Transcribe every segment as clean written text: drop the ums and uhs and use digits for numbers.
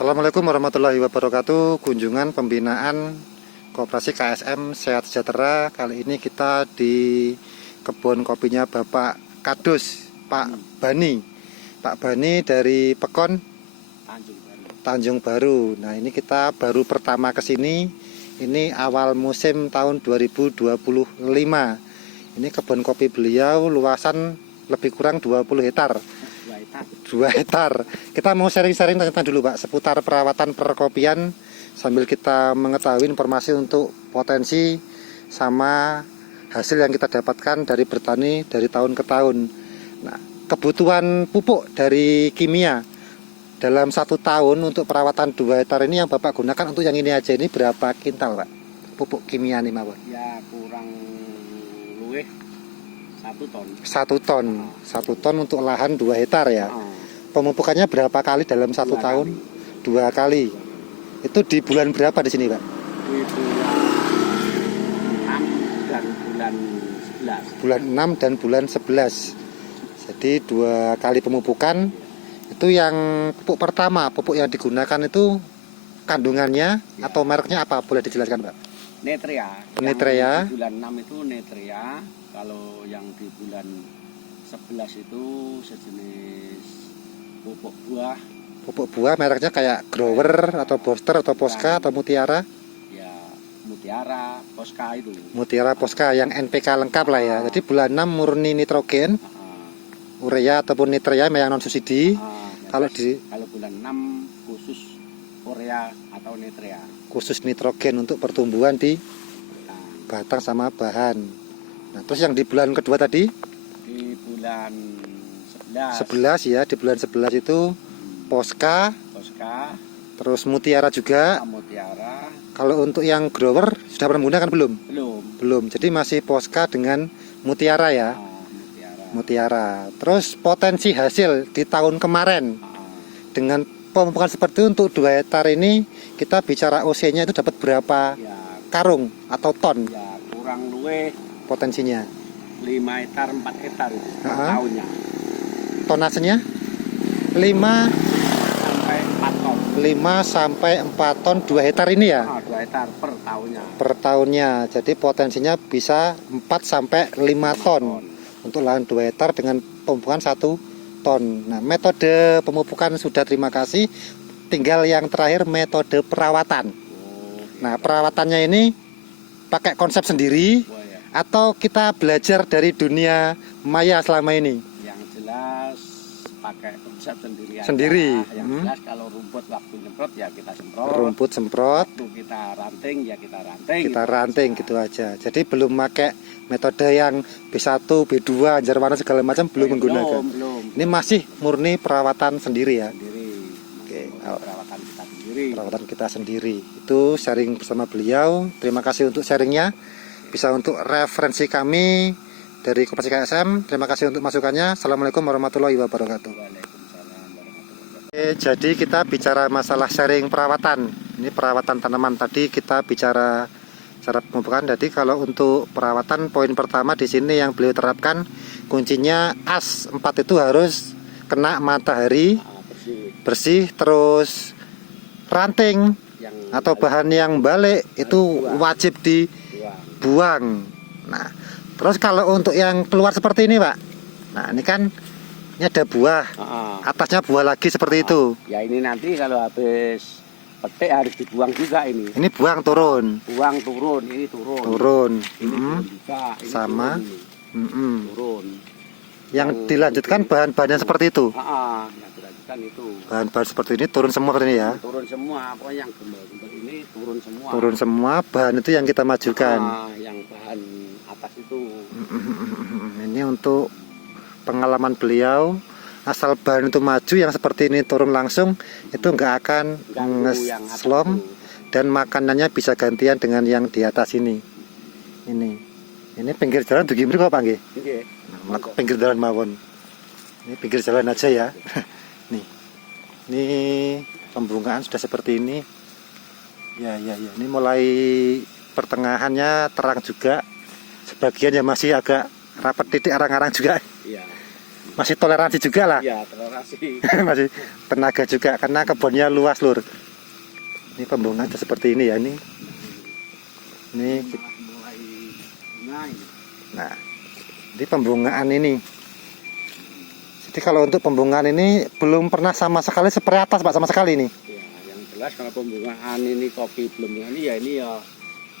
Assalamualaikum warahmatullahi wabarakatuh. Kunjungan pembinaan Koperasi KSM Sehat Sejahtera. Kali ini kita di kebun kopinya Bapak Kadus, Pak Bani. Pak Bani dari Pekon Tanjung Baru. Nah, ini kita baru pertama ke sini. Ini awal musim tahun 2025. Ini kebun kopi beliau luasan lebih kurang 20 hektar. 2 hektar. Kita mau sharing-sharing tentang dulu Pak seputar perawatan perkopian sambil kita mengetahui informasi untuk potensi sama hasil yang kita dapatkan dari bertani dari tahun ke tahun. Nah, kebutuhan pupuk dari kimia dalam 1 tahun untuk perawatan 2 hektar ini yang Bapak gunakan untuk yang ini aja ini berapa kintal Pak? Pupuk kimia nih Pak? Ya kurang luwih 1 ton. 1 ton untuk lahan 2 hektar ya. Pemupukannya berapa kali dalam 1 tahun? 2 kali. Itu di bulan berapa di sini Pak? Di bulan 6 dan bulan 11. Bulan 6 dan bulan 11. Jadi 2 kali pemupukan. Itu yang pupuk pertama, pupuk yang digunakan itu kandungannya ya, atau mereknya apa? Boleh dijelaskan Pak? Netrea. Netrea. Di bulan 6 itu Netrea. Kalau yang di bulan 11 itu sejenis pupuk buah. Pupuk buah mereknya kayak Grower atau Boster atau Posca atau Mutiara? Ya, Mutiara, Posca itu. Mutiara Posca yang NPK lengkap lah ya. Jadi bulan 6 murni nitrogen, urea ataupun nitrea yang non subsidi. Kalau bulan 6 khusus urea atau nitrea. Khusus nitrogen untuk pertumbuhan di batang sama bahan. Nah, terus yang di bulan kedua tadi? Di bulan 11. 11 ya, di bulan 11 itu Posca, terus Mutiara juga. Mutiara. Kalau untuk yang grower sudah pernah menggunakan belum? Belum. Jadi masih Posca dengan Mutiara ya. Mutiara. Terus potensi hasil di tahun kemarin dengan pemupukan seperti itu untuk 2 hektar ini kita bicara OC-nya itu dapat berapa karung atau ton? Ya, kurang luwih potensinya 5 hektar 4 hektar itu per tahunnya. Tonasenya 5 sampai 4 ton 2 hektar ini ya? 2 hektar per tahunnya. Per tahunnya. Jadi potensinya bisa 4 sampai 5 ton untuk lahan 2 hektar dengan pemupukan 1 ton. Nah, metode pemupukan sudah, terima kasih. Tinggal yang terakhir metode perawatan. Nah, perawatannya ini pakai konsep sendiri atau kita belajar dari dunia maya selama ini? Yang jelas pakai konsep sendiri aja. Yang jelas kalau rumput waktu nyemprot ya kita semprot. Rumput semprot. Waktu kita ranting ya kita ranting. Kita gitu ranting aja. Gitu aja. Jadi belum pakai metode yang B1, B2, jarwana segala macam belum menggunakan. Belum. Ini masih murni perawatan sendiri ya. Oke. Perawatan kita sendiri. Perawatan kita sendiri. Itu sharing bersama beliau. Terima kasih untuk sharingnya. Bisa untuk referensi kami dari Koperasi KSM. Terima kasih untuk masukannya. Assalamualaikum warahmatullahi wabarakatuh. Oke, jadi kita bicara masalah sharing perawatan. Ini perawatan tanaman. Tadi kita bicara cara pemupukan. Jadi kalau untuk perawatan poin pertama di sini yang beliau terapkan kuncinya as 4 itu harus kena matahari, bersih, terus ranting atau bahan yang balik itu wajib dibuang. Nah, terus kalau untuk yang keluar seperti ini Pak, nah ini kan ini ada buah, atasnya buah lagi seperti itu. Ya ini nanti kalau habis petik harus dibuang juga ini. Ini buang turun. Ini turun. Turun. Ini juga, ini sama. Turun. Yang dilanjutkan bahan-bahannya seperti itu. Yang dilanjutkan itu. Bahan-bahan seperti ini turun semua seperti ini ya. Turun semua, pokoknya yang gembal-gembal ini turun semua. Turun semua, bahan itu yang kita majukan. Yang bahan atas itu. Ini untuk pengalaman beliau. Asal bahan itu maju yang seperti ini turun langsung itu nggak akan ngeslom dan makanannya bisa gantian dengan yang di atas ini. Ini pinggir jalan dugi mriko Pak nggih? Nggih. Nah, pinggir jalan mawon. Ini pinggir jalan aja ya. Nih. Ini pembungaan sudah seperti ini. Ya. Ini mulai pertengahannya terang juga. Sebagian yang masih agak rapat titik arang-arang juga. Iya. masih toleransi juga lah. Ya toleransi. Masih tenaga juga karena kebunnya luas lur. Ini pembungaan seperti ini ya ini. Ini Mulai naik. nah, di pembungaan ini. Jadi kalau untuk pembungaan ini belum pernah sama sekali spray atas Pak, sama sekali nih. Ya, yang jelas kalau pembungaan ini kopi belum ini ya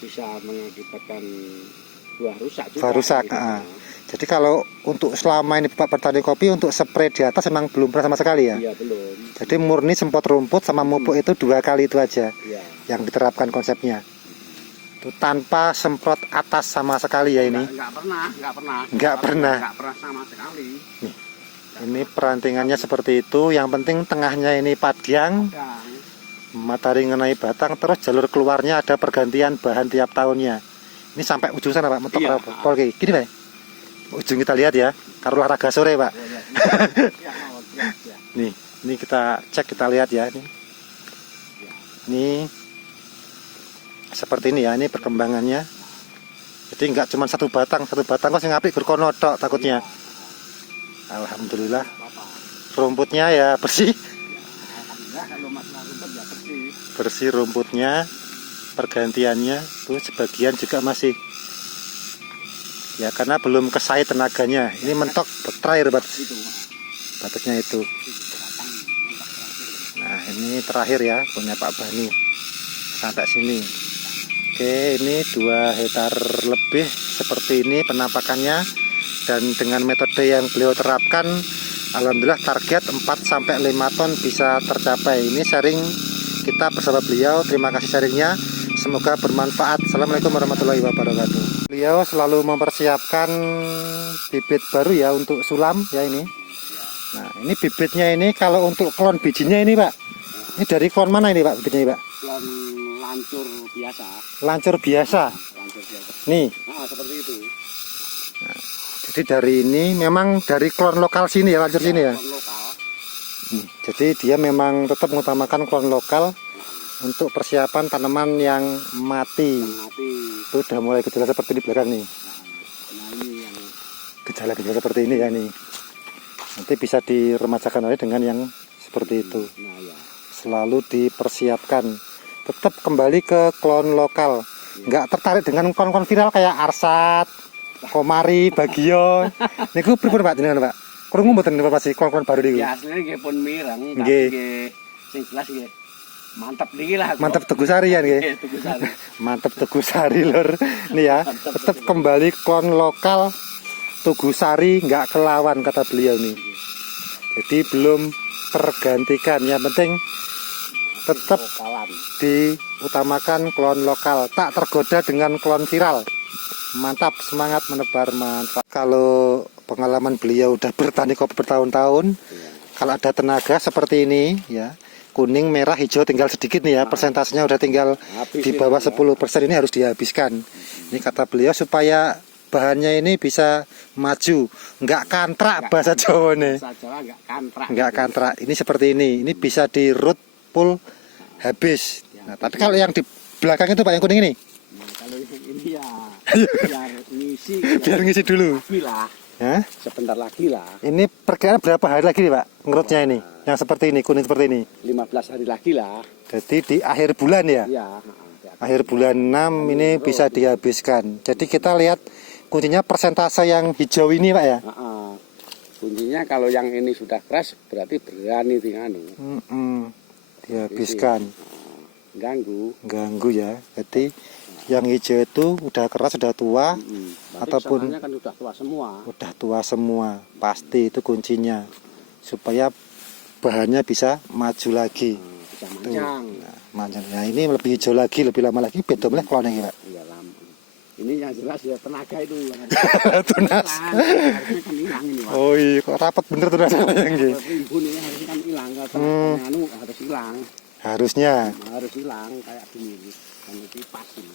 bisa mengakibatkan buah rusak juga. Buah rusak, gitu. Jadi kalau untuk selama ini Bapak bertani kopi untuk spray di atas memang belum pernah sama sekali ya. Iya belum. Jadi murni semprot rumput sama mupuk itu 2 kali itu aja Iya. yang diterapkan konsepnya. Itu tanpa semprot atas sama sekali ya ini. Enggak pernah. Enggak pernah. Enggak pernah sama sekali. Ini perantingannya seperti itu. Yang penting tengahnya ini padiang, Dan matahari mengenai batang, terus jalur keluarnya ada pergantian bahan tiap tahunnya. Ini sampai ujung sana Pak, mentok Iya. Oke, gini Pak. Ujung kita lihat ya, karo olahraga sore Pak. Nih, ini kita cek, kita lihat ya. Ini seperti ini ya, ini perkembangannya. Jadi nggak cuma satu batang kok sing apik berkono tok takutnya. Alhamdulillah rumputnya ya bersih. Alhamdulillah kalau masalah rumput ya bersih. Bersih rumputnya, pergantiannya tuh sebagian juga masih ya karena belum kesai tenaganya. Ini mentok terakhir batasnya itu. Nah ini terakhir ya punya Pak Bani sampai sini. Oke, ini 2 hektar lebih seperti ini penampakannya, dan dengan metode yang beliau terapkan alhamdulillah target 4-5 ton bisa tercapai. Ini sharing kita bersama beliau, terima kasih sharingnya, semoga bermanfaat. Assalamualaikum warahmatullahi wabarakatuh. Beliau selalu mempersiapkan bibit baru ya untuk sulam ya ini. Nah ini bibitnya ini kalau untuk klon bijinya ini Pak, ini dari klon mana ini Pak bibitnya ini Pak? Klon lancur biasa. Lancur biasa. Lancur biasa. Nih. Nah, seperti itu. Jadi dari ini memang dari klon lokal sini ya, lancur sini ya. Klon lokal. Jadi dia memang tetap mengutamakan klon lokal untuk persiapan tanaman yang mati. Mati. Itu udah mulai gejala seperti di belakang nih. Nah, ini yang Gejala-gejala seperti ini ya nih. Nanti bisa diremajakan oleh dengan yang seperti itu. nah ya. Selalu dipersiapkan. Tetap kembali ke klon lokal. Nggak tertarik dengan klon-klon viral kayak Arsat, Komari, Bagio. Niku pripun Pak jenengan Pak? Krungu mboten informasi klon-klon baru niku? Ya aslinya nggih pun mireng, tapi Nggih. nggih sing jelas nggih mantap niki lah. Mantap Teguh Sari ya nggih. Nggih, Teguh Sari. Mantap Teguh Sari lur. Nih ya, tetap kembali klon lokal Teguh Sari, nggak kelawan kata beliau nih. Jadi belum tergantikan. Yang penting tetap Lokalan. diutamakan klon lokal, tak tergoda dengan klon viral. Mantap, semangat menebar manfaat. Kalau pengalaman beliau udah bertani kopi bertahun-tahun, kalau ada tenaga seperti ini ya, kuning, merah, hijau tinggal sedikit nih ya, persentasenya udah tinggal di bawah 10%, ini harus dihabiskan. Ini kata beliau supaya bahannya ini bisa maju, nggak kantrak bahasa Jawa nih. Bahasa Jawa nggak kantrak. Nggak kantrak. Ini seperti ini bisa di root full habis. Nah, tapi kalau yang di belakang itu Pak yang kuning ini, Nah, kalau ini ya biar ngisi. biar ngisi dulu. Lagi lah. Ya. Sebentar lagi lah. Ini perkiraan berapa hari lagi nih Pak ngerutnya ini? Yang seperti ini, kuning seperti ini. 15 hari lagi lah. Jadi di akhir bulan ya. Ya. Akhir bulan 6 ini bisa dihabiskan. Jadi kita lihat kuncinya persentase yang hijau ini Pak ya. Kuncinya kalau yang ini sudah keras berarti berani tinganu. Dihabiskan. Ganggu ya. Jadi yang hijau itu udah keras, sudah tua, ataupun kan sudah tua semua. Udah tua semua, pasti itu kuncinya supaya bahannya bisa maju lagi. Bisa manjang. Manjang. Nah ini lebih hijau lagi, lebih lama lagi. Beda mulai kalau ini Pak. Iya lama. Ini yang jelas ya tenaga itu. Tunas. Harusnya kan hilang ini Pak. Oh iya, kok rapat bener tunas yang gitu. Rimbun ini harusnya kan hilang. Kalau anu harus hilang. Harusnya. Harus hilang kayak gini. Kan itu pas ini.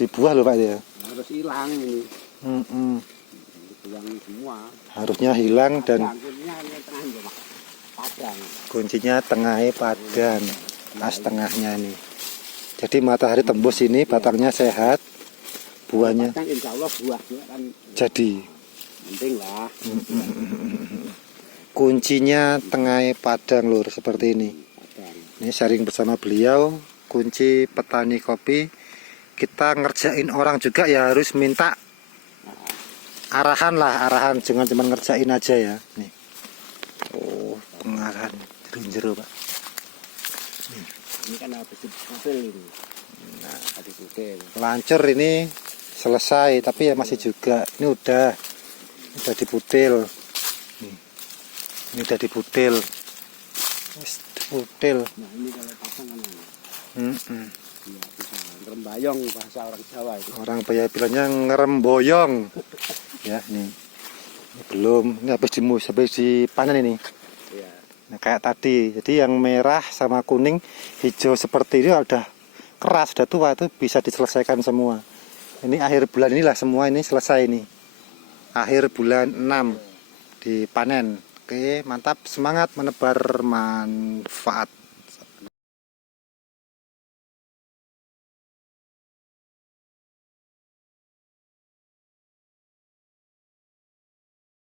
Dibuah loh Pak ya. Harus hilang ini. Dibuang semua. Harusnya hilang dan Kuncinya ini tengah ini Pak. Padang. kuncinya tengahnya padan, pas tengahnya nih. Jadi matahari tembus ini, batangnya sehat, buahnya Padang insya Allah buah juga kan jadi. penting lah. Kuncinya tengah padang lur seperti ini. Padang. Ini sharing bersama beliau, kunci petani kopi. Kita ngerjain orang juga ya harus minta arahan lah, arahan, jangan cuma ngerjain aja ya. Nih. Oh, pengarahan jeru-jeru Pak. Ini kan habis diputil ini. Nah, habis diputil. Lancur ini selesai, tapi ya masih juga. Ini udah diputil. Nih. Ini udah diputil. Wis diputil. Nah, ini kalau pasang kan ini. Ya, bisa ngerembayong bahasa orang Jawa itu. Orang Bayak bilangnya ngeremboyong. Ya, nih. Ini belum, ini habis dipanen ini. Iya. Nah, kayak tadi. Jadi yang merah sama kuning, hijau seperti ini udah keras, sudah tua, itu bisa diselesaikan semua. Ini akhir bulan inilah semua ini selesai nih. Akhir bulan 6 dipanen. Oke, mantap, semangat menebar manfaat.